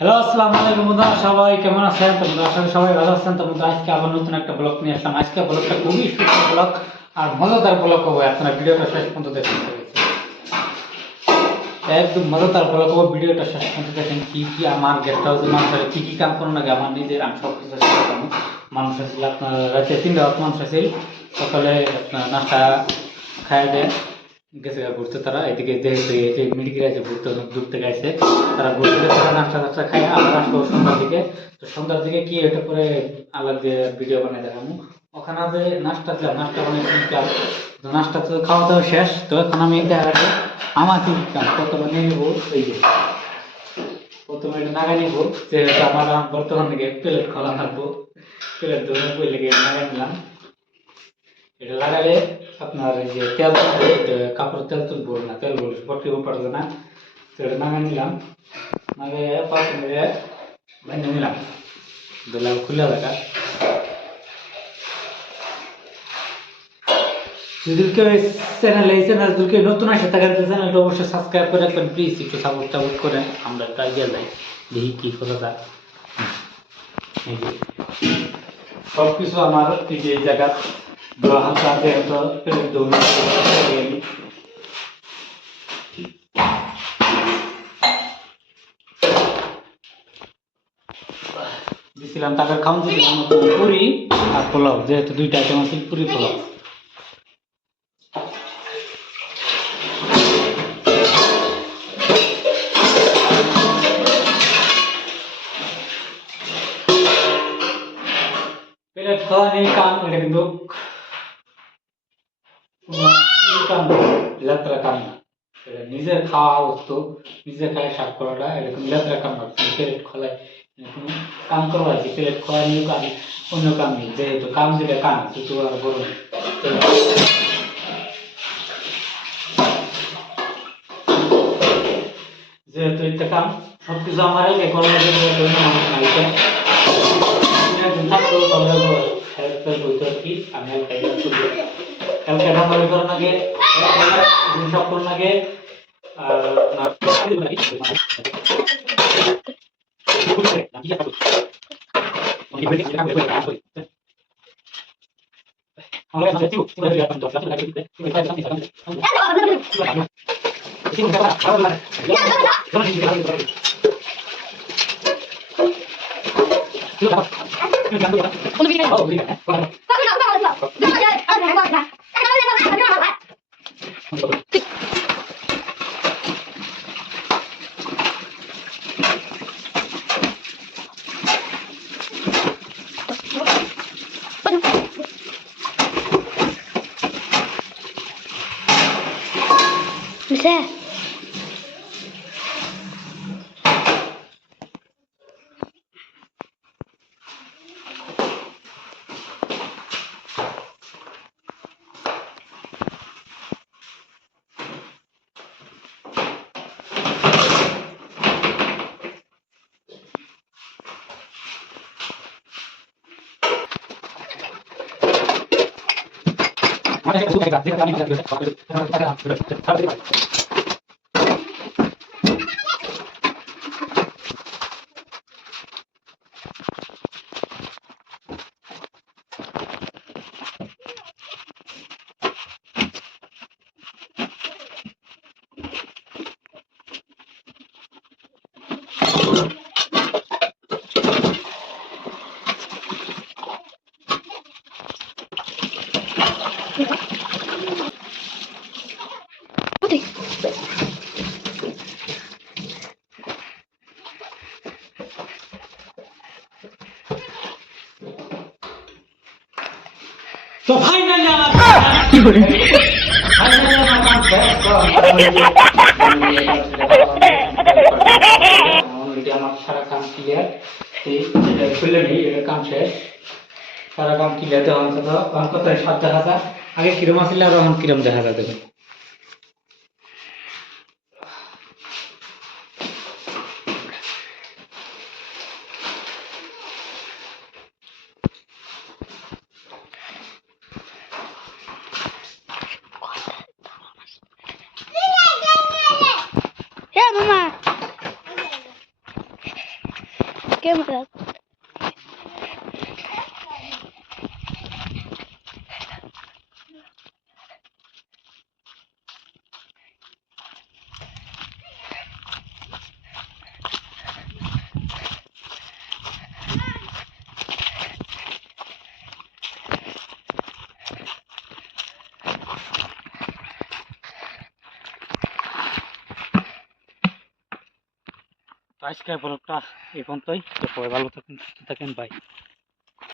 Hello, আসসালামু আলাইকুম বন্ধুরা, সবাই কেমন আছেন? তোমরা আশা করি সবাই ভালো আছেন। তোমরা আজকে আবার নতুন একটা ব্লগ নিয়ে আসলাম। আজকে ব্লগটা খুবই সুন্দর ব্লগ আর মজাদার ব্লগ হবে। আপনারা ভিডিওটা শেষ পর্যন্ত দেখতে হবে, একদম মজাদার ব্লগ হবে। ভিডিওটা শেষ পর্যন্ত দেখেন। কি কি আমার গেস্ট হাউসে মানুষের কি কি কাম করার আগে আমার নিজের আমি সব কিছু শেয়ার করবো। মানুষ আসলে আপনার রাতে 3টা মানুষ আসছিল, সকালে আপনার নাস্তা খাইয়ে দেয় গেছে ঘুরতে। তারা এদিকে যেহেতু এই যে মিডিকে আছে ঘুরতে, অনেক দূর থেকে আসে, তারা ঘুরতে গেছে, নাস্তা টাস্তা খাই আবার আসবো সন্ধ্যার দিকে। তো সন্ধ্যার দিকে কি এটা করে আলাদা দিয়ে ভিডিও বানাই দেখাবো। ওখানে যে নাস্তা দিলাম, নাস্তা বানিয়ে কিনলাম। তো নাস্তা তো খাওয়া দাওয়া শেষ। তো এখন আমি দেখাবো আমার কি কাজ। প্রথমে নিয়ে নেবো এই যে, প্রথমে এটা নাগা নিবো, যেহেতু আমার বর্তমান থেকে প্লেট খোলা থাকবো। প্লেট ধরে বই লেগে নাগা নিলাম। এটা লাগালে আপনার এই যে তেল তুলবে, কাপড় তেল তুলবো না, তেল বলবো পটকে পারবে না। তো এটা নাগা নিলাম, নাগে 5 মিনিট ভেঙে নিলাম। দিলাম খুলে দেখা। যদি কেউ এই চ্যানেল যদি কেউ নতুন আসে থাকেন, তো চ্যানেলটা অবশ্যই সাবস্ক্রাইব করে রাখবেন প্লিজ। একটু সাপোর্ট করেন, আমরা একটা আইডিয়া যাই দেখি কি করা যায়। এই যে সব কিছু আমার এই যে জায়গা হালকা যেহেতু দৌড় দিছিলাম, তাকে খাওয়ান দিয়েছিলাম পুরি আর পোলাও, যেহেতু দুইটা আইটেম আছে, পুরি পোলাও। প্লেট খাওয়া নেই কাম, এটা কিন্তু কাম লেতরা কাম না। এটা নিজের খাওয়া বস্তু, নিজে খায় সাফ করাটা এরকম লেতরা কাম না। প্লেট খোলায় এরকম কাম করা আছে, প্লেট খোলা নিয়েও কাম, অন্য কাম নেই। যেহেতু কাম যেটা কাম ছোট আর বড় নেই। যেহেতু এটা কাম সবকিছু আমার আগে করার জন্য মানুষ নাই, থাকতো তবে হেল্পের বইতে আর কি আমি কালকে রান্না করার আগে সব করার আগে Bisa. Putih. তো ফাইনালি আমার কি করে? ফাইনালি আমার কাম শেষ। তো অলরেডি আমার সারা কাম ক্লিয়ার। এটা খুলে নেই, এটা কাম শেষ, সারা কাম ক্লিয়ার। দেওয়া হচ্ছে তো আমার কত সাত দেখা যায়, আগে কিরম আসলে আর এখন কিরম দেখা যায় দেখুন। Ya, Mama. ক্যামেরা তো আজকের ব্লগটা এই পর্যন্তই। তো সবাই ভালো থাকেন, সুস্থ থাকেন, বাই।